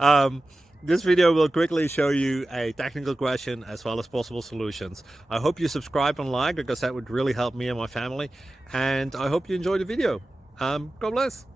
um, this video will quickly show you a technical question as well as possible solutions. I hope you subscribe and like, because that would really help me and my family. And I hope you enjoy the video. God bless.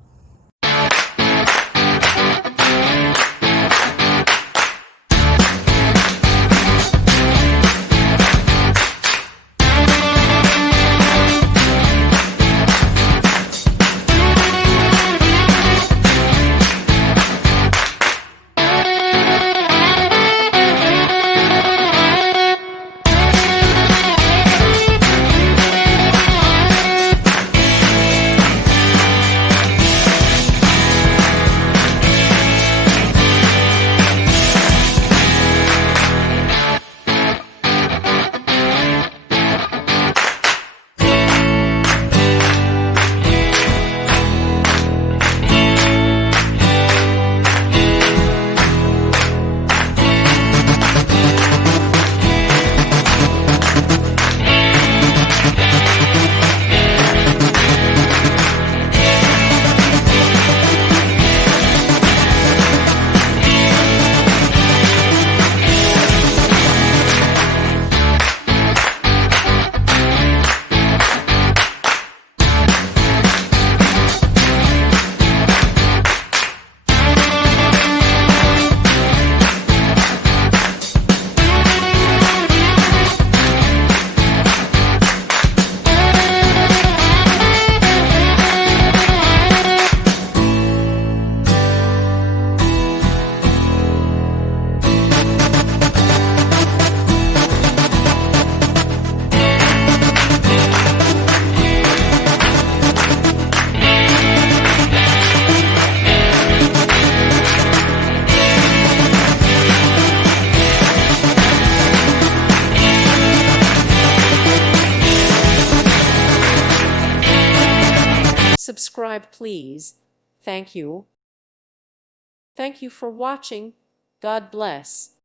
Subscribe, please. Thank you. Thank you for watching. God bless.